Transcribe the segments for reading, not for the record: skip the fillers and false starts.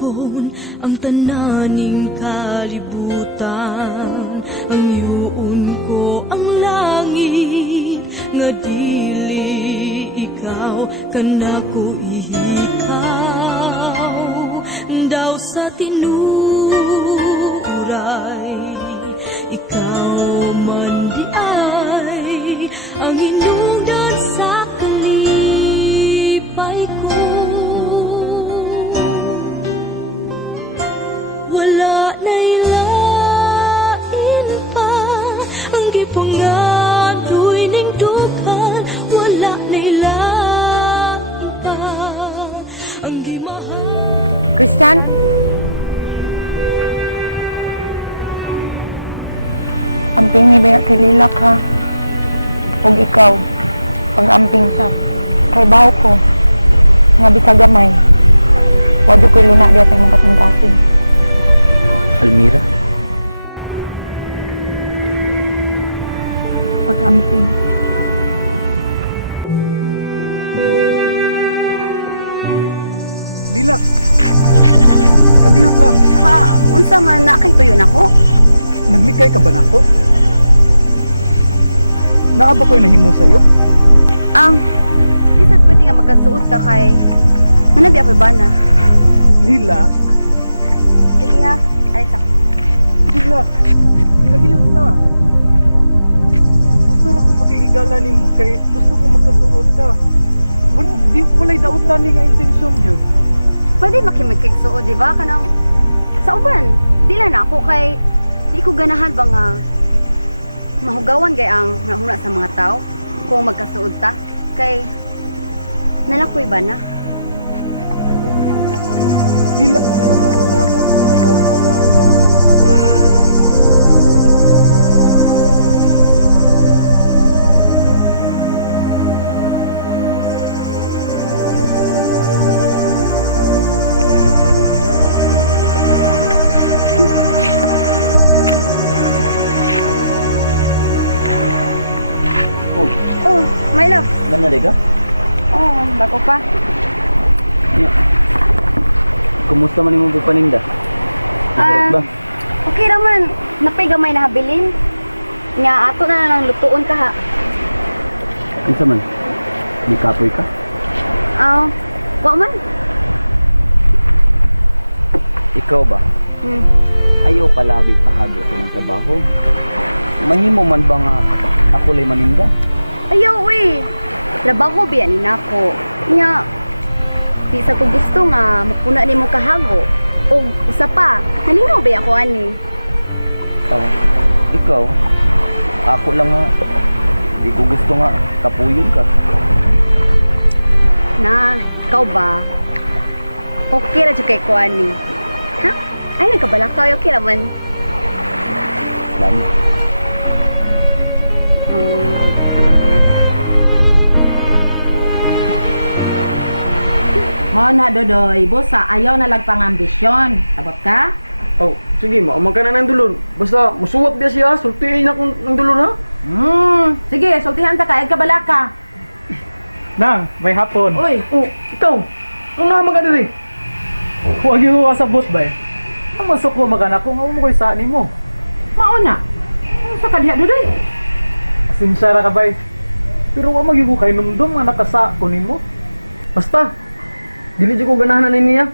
kon ang tananing kalibutan. Ang yuon ko ang langit nga dili ikaw kanako ihikaw. Daw sa tinuray ikaw man di ay ang hinungdan sa kalipay ko. Wala na'y lain pa ang gipangadoy ning dukan. Wala na'y lain pa ang gimahal. Christian? Amping ni Bea kililak ha. Ug ikaw, pag-amping sa trabaho ko, nga bisa gamay. Wadyo ko'y luna diya sa imong kasing-kasing. Almira? Pag-amping. Lilak. Kadiyot lang. Ha, unsa man na kay tuyo nako? Naglikay ka ba nako? Naaba ko'y nahimo sa'yo? Isat pwede nga magkasuot ta kay nanabi ako ba na? Lilak. Sige ha, alis ako. Lilak. Kadiyot ta. Gusto rin ko makikigala ni mo kay gusto ko magkasuot ta. Walay dautan ni nga intensyon yun. Pwede makimikigsuot, di ba? Kanang sa uban, di lang ako kay di ko ganahan ba nga mahugawan gay ang nahuna sa mga tao kung magkasuot ta kay nalakoy ba na? Lilak. Oh, my love. Ganda ka? Oh, bago pa. Kumusta man imong paninda? Ah, okay raman. Napay gamay na habilin. Nga ato na lang lutuon ka ha. Kinsa man? Di kapoy ka? Wa man. Ikaw ba? Ayaw palabig pahagyo sa imong trabaho. Mahimo man ba nga ako lay maninda? Ayaw, uy. Trabaho biya ni nako. Nya, di sa ko gusto nga mapuna ni mo kahago. O usa pa, halinaw ba ako ani? Ikaw? Ako lang nga. Di ko gusto nga kapuyon ka. Na, ikaw ba? Okay ra jud kay ko ani. Ha? Ay, nagkabalak tayo. Okay raman. Salamat. Mao na Dodoy, bosa ayaw na lag pangambisyon. Sabot ka? Oh, sige, maamang ka na ng dulon. Basta, musuwat biya siya, sultiin ako ng dulon ha? Sige, sultihan ta ka, kabala ka. Nang, may hapon. Uy, Oh, ikaw, ano naman ka diri? Huwag yung kasabot ba eh? Ang masok ko maganak ko, nga mo ko'y saan mo. mauna. Ano sa kadiha Dodoy? Asinsara ka ba eh? Pero wa magigo kay numdum nga nakasa ko nimo. Basta, dili jud ko ganahan na niya.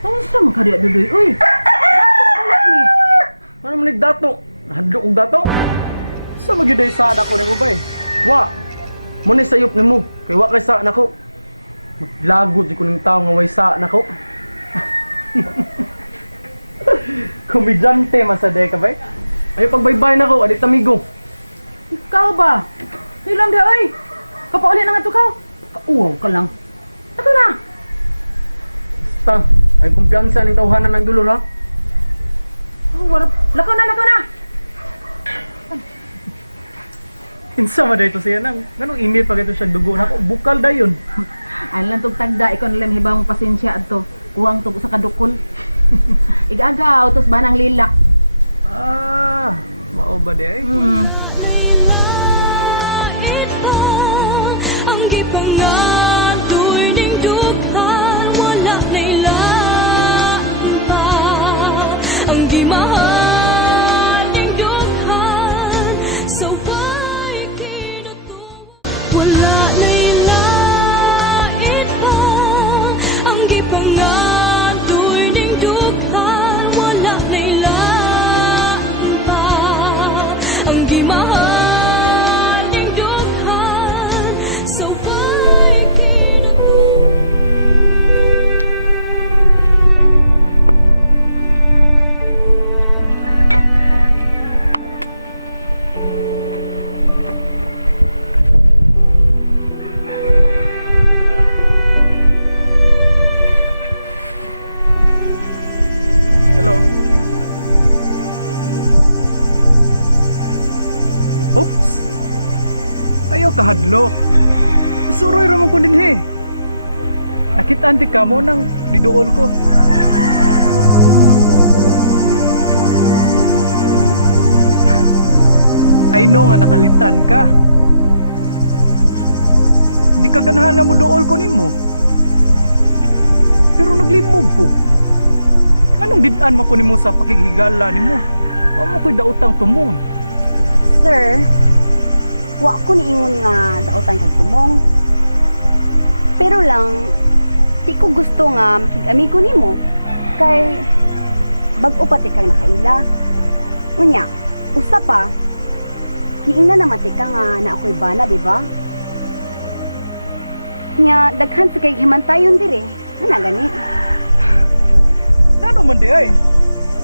Ano sa mga kadiha Dodoy? Uy, Ano man nagdato? Nahadlok og dato? Sa magiday sada ko nimo ba eh? Wa. Mo ni sayop nimo, kay wa kay sa nako. Maglagot jud ko ning tawo nga way sa nako. Komedyante man sa day ka ba? Ay pagbaybay nako, adit amigo. ikaw ba? Nilang di, uy. Kapauli na nga to ka. Kauwaw ka lang. Ato na. Basta, ay kumpiyansa ning tawhanan ng dulor ha. Oh, lako na. Kinsa man dayto siya nang ganong init pa gito siya dugo nako, bukal dayon. Ano lang tong tagda, ikaw nilang hibang pasensya ato. Kuwang to sa kadukol. Igagaw, tos ba ng lilak? Ah, mao ba di ay? Lain pa ang gipangadoy ning dukan. Wala na'y lain sa hadlok. Isuroy ra man ko dinhi. Nakita anti ka mo nang diduol ko. I know nga nakalitan ka. Di ka ganahan nga mo duol ko nimo. Pero naglimog ko. Anong didaan man ko nimo sa pakikigala nimo? Amo ko'y daotang tumong. Sir, wa ko niingon nga daotan kag tumong. Pero lang, di ko gusto nga makig-amigo nimo. Kay, bag-o pati kang nakaila. Unya, usa pa, kiingna naman ka nga na ako'y bana, di ba? Nya, daghan sa kay himantayon dire. Ano gani? Ano man di ay?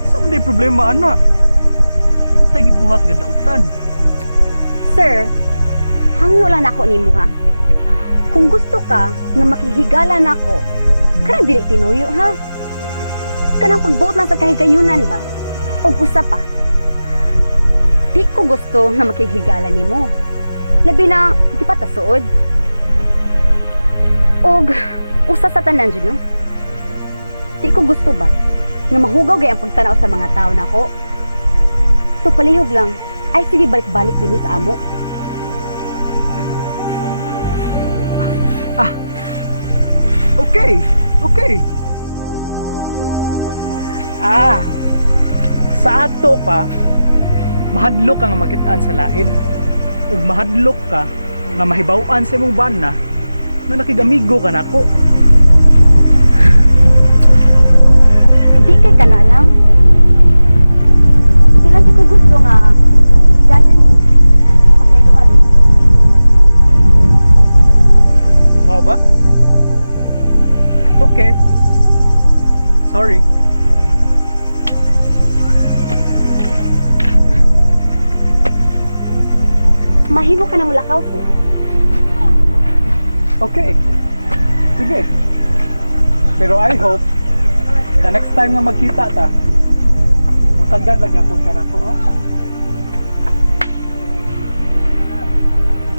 Sa man di problema ana? Ito gibuhat nga daotan. Sir, hangyo lang ako nimo ha. Kung gusto ka nga makihigala nako, kanang dili tinuyo ha. Kanang pagbuot lang sa kahigayunan ba? O usa pa. Di ko gusto nga makihigala nimo. Labi na di pa ta suod. Og usa sa tanan jud no. Di ko gusto ba nga mahugaw gay ang pagtanaw sa mga tao nako. So palihog lang. Ay sige balik-balik din sa amo. Okay, okay. Sa ato pa, mahadlok ka nga makitaan sa lain. Ug mahadlok ka nga mahibaw-an sa imong bana na nakigamigo ka nako. Di kay kana lang. Sila di ko gusto nga makikigalan ni pasayloan. Mao ba? Okay. Sorry. Mahimo ka na mulakaw ko. Okay. Sige. Pero I hope the next time nga magkita ta, matagad lang yapon ka nako, ha?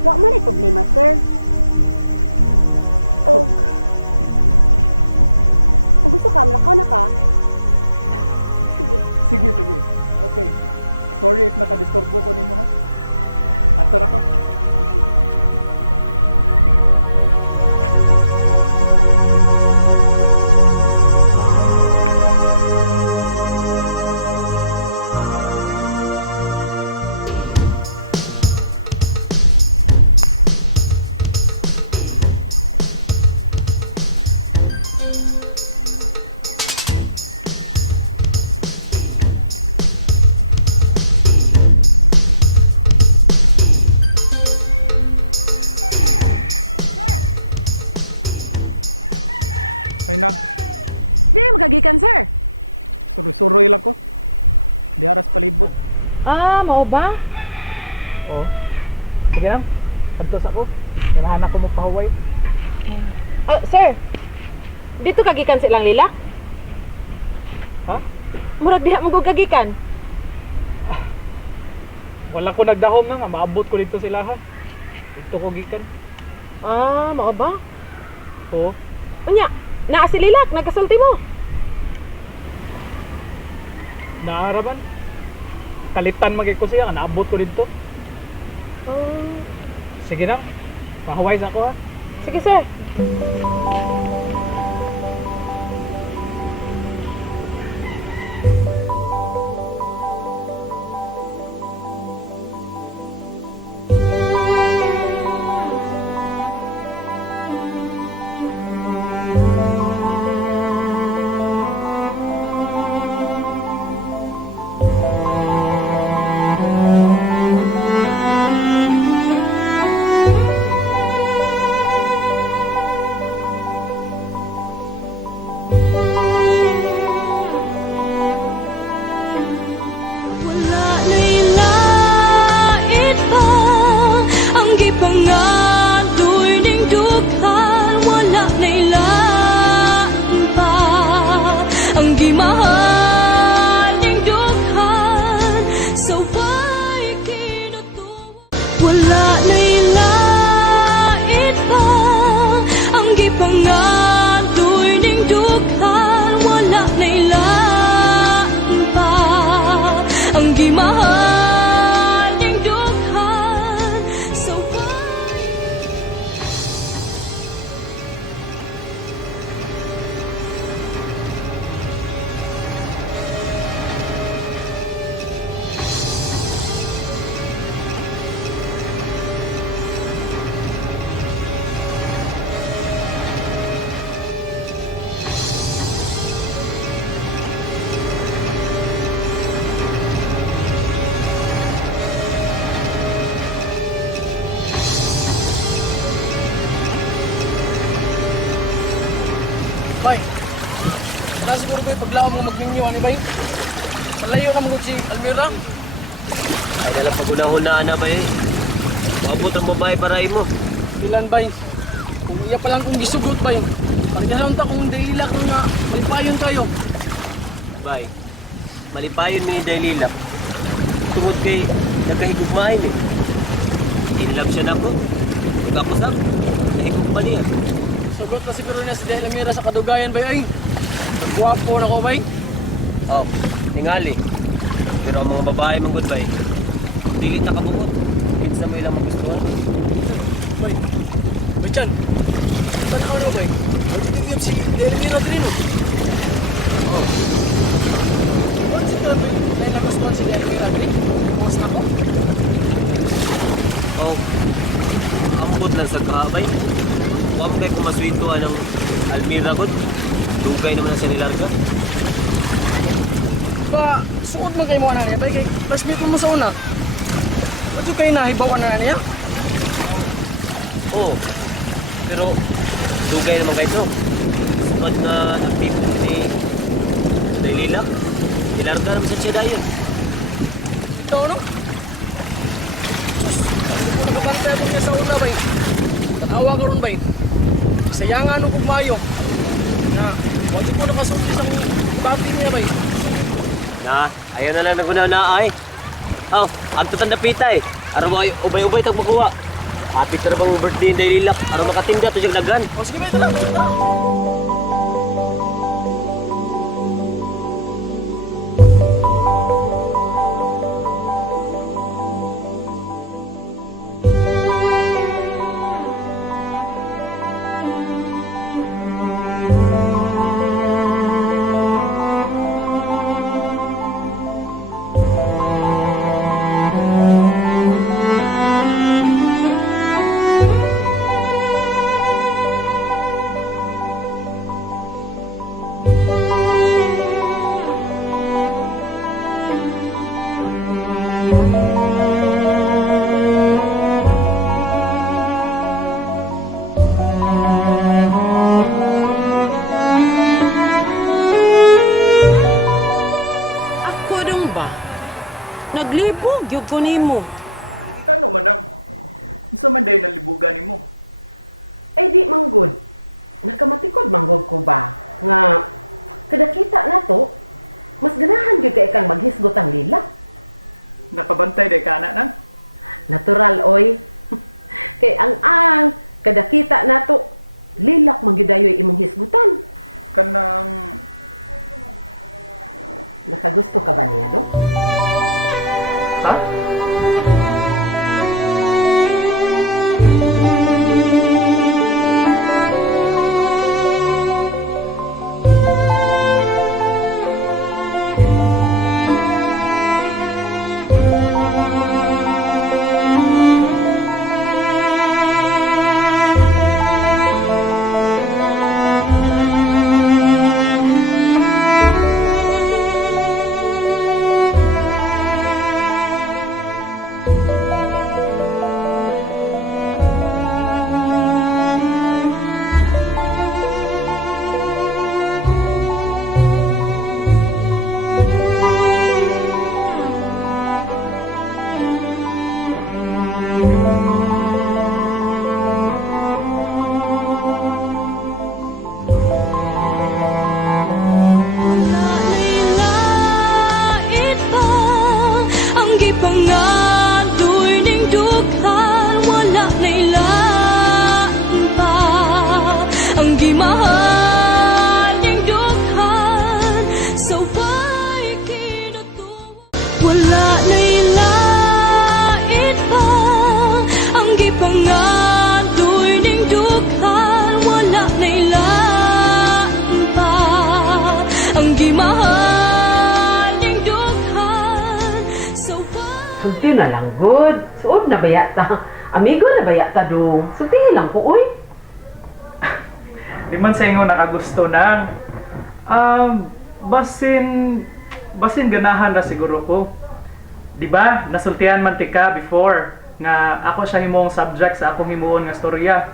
Wa man ay problema, sir. O kung gusto ka, mulakaw na ka. Sige. Sige. Okay. Sorry if nakadisturbo ko nimo, ha? Ato na ko. Ay na, Di magagikan, sir. suroy-suroy lang ko. Di aras palibot. Mao ba? Oo. Sige lang, adtos ako. Kailangan ako magpahuway. Sir. Dito kagikan silang lila? Ha? Murag diha mo gagikan. Wala ko nagdahom nga, maabot ko dito sila, ha. Dito ko gikan. Mao ba? Oo. Unya, naa si Lilak, nagkasulti mo. Naaraban. Kalitan magay ko siya, naabot ko dito. Sige na, pahuway sa ako, ha. Sige, sir. Wala na'y lait pa ang gipangatoy ning dughan. Wala na'y lain pa ang gimahal ning dughan. Sa way kinutuwa. Wala na'y lain Bay, wala siguro ko paglaom mo magminyo, ano bay? Sa layo na mga si Almira. Ay dalang pag-una-unaan na ba eh. Maabot ang babae paray mo. Ilan bay? Kung iya pa lang kung gisugot bay. Pagdalaon ta kung dailak nga, malipayon tayo. Bay, malipayon ni Daililak. Tungod kay nagkahigugmain eh. Inlove siya na ako. Kapasag, nahigug pa niya. Sugot na siguro na si Del Almira sa kadugayan bay ay. Nagwapo na ko bay. Oh, tingali. Pero ang mga babae mong goodbye, dili na kabukot. Kinsa mo ilang magustuhan. Bay, bay dyan. Tanaw na bay. Magtitiyap si Del Almira din no. Ano si Del bay? Ay nagustuhan si Del Almira din. Mas na ko. Oh, ambot lang sa kaabay. Huwag kayo kumaswintuan ng Almira ko. Dugay naman ang sanilang ka. Ba, suot man kayo mo na niya. Bay, kay classmate mo sa una. Ba't yung kayo nahibawan na niya? Oo. Pero, dugay naman kayo ito. Sumat na nagtipo ni Dailila. Ilarga naman sa siya dahil. Ito, no? Sus, ano ba pantay mo niya sa una, bay? Tanawa ka ron, bay. Sayangan mo kung mayo. Na, wag mo nakasulti sa bati niya, bay. Na, ayaw na lang naguna na ay. Oh, ang tutanda pita eh. Araw mo ubay-ubay tag makuha. Happy ka na bang birthday ni Dailila? Araw makatinda to siyang dagan. O, sige, bay, tala. Ako dong ba? Naglibog yung ko nimo. Ano man ang? Sa man day nalibugan nimo? Eh di manggod. Nakamatikod manggod ko ba? Nga, kada kita na to, mas ganahan yung kay kang maghisgot ang lila. Nakabantay day kana na? Natural, oy. Kay ang kada kita na to, lilak magyudayoy imong hisgutan. Kanang Nakagusto ka ba niya, do? ha? Lailait pa ang gipangatoy ning dughan, wala nailaan pa ang gimahal ning dughan, sa way kinutuwa. Wala nailaan pa ang gipangatoy ning dughan, wala nailaan pa ang gimahal ning dughan, sa way. Sulti na lang, good. Suod na ba yata? Amigo na ba yata, do? Sulti lang ko, uy. Di man sa inyo nakagusto nang. Basin ganahan na siguro ko. Di ba? Nasultihan man tika before nga ako siya himong subject sa akong himuon nga storya.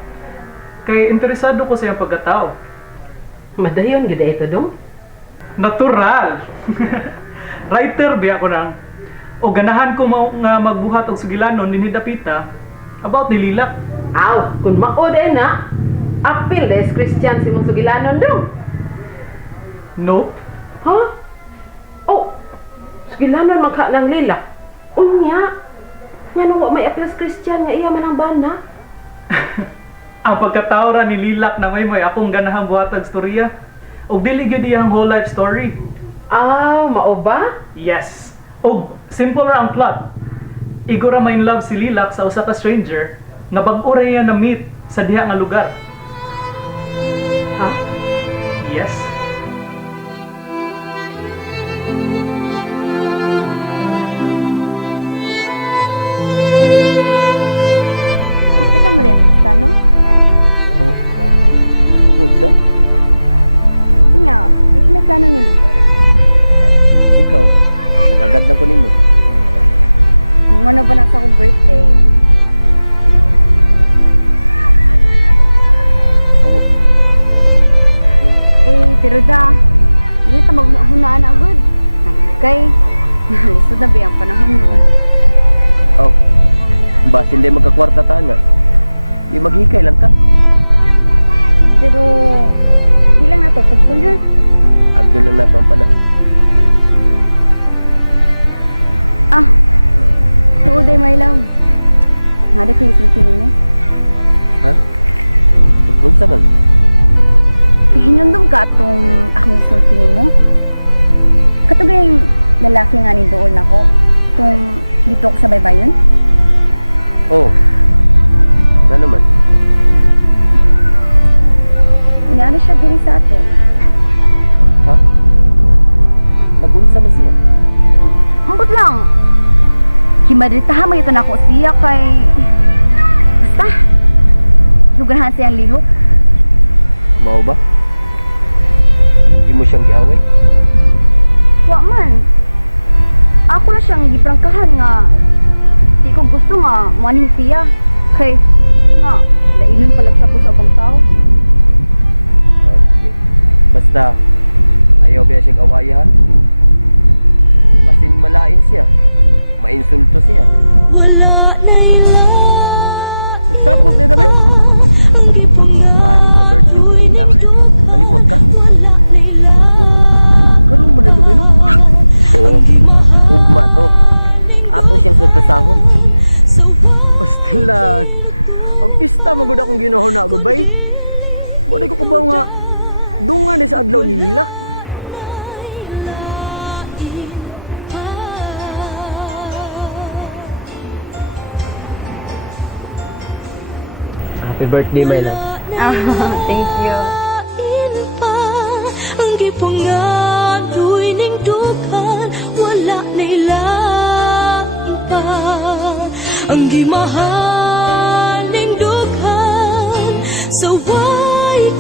Kay interesado ko sa iyang pagkatao. Madayon gid ito dong. Natural. Writer biya ko nang. O ganahan ko nga magbuhat og sugilanon ni Dapita about ni Lilak. Aw, kung maod ay na, apil des Christian si mong sugilanon dong. Nope. Ha? Oh, sugilanon man ka ng Lilak. Unya. Nga nung wa may apil sa Christian nga iya man ang bana. Ang pagkataora ni Lilak na may akong ganahang buhatag storya. Og dili gyud iyang whole life story. Ah, mao ba? Yes. Og simple ra ang plot. Igura may in love si Lilak sa usa ka stranger nga bag-o ra niya na meet sa diha nga lugar. Ha? Yes. Kapit ang mali ang pista, no? Unsa? Nga, mas may plano nimo. Ikaw, nagagandang ko nimo. Kung ano ba nasa akong birthday, Oh. pero hindi na maghunaan agad. Kay, lisod na ba ang panahon nun? Oh. Basin di magkakwarta ta na. Di maghikay lang ka. Pero, di lang nato, tagsun ha. Agdol lang nato ang panahon. Tuod ay my love. Nga di ko isulti mo. Ha? Unsa man? Hinundom ka atong akong isulti mo. Katugay yung lalaki nga ni dool nako. Itong dito ko sa baybayon. Oh. Ano man? Nga siya diri sa ato. Ha? Nagunsa man siya? Ambot lang. Himadritahan mo ito na ako siya kay... Basta. Huganahan siyang lihok. Mao ba? Di mo siyang giaway? Wa man. Ako na siyang giprangkahan nga. Di ko gusto nga maning siya. Kay, nga, lainon palagsa ko sa abang tao. Oh, sige. Basta, ayaw ba siyang awayahan? Masin malain siya. Mainsulto siya. Wala na ila. Sabog na naman. Bahin sa birthday ni Lila. Kalimot ka? Karoon mo na doon, no? Oo. Ugma to. Ato siyang surpresahon. Pastilan. Ang pista magud akong ginahon na agad bay. Wala ko kabaw nga dungan ni sa adlaw ni Lila. Happy birthday, my love. Thank you. Ang gipangadoy ning dukan, wala na ilang pa. Ang gimahal ning dukan, sa way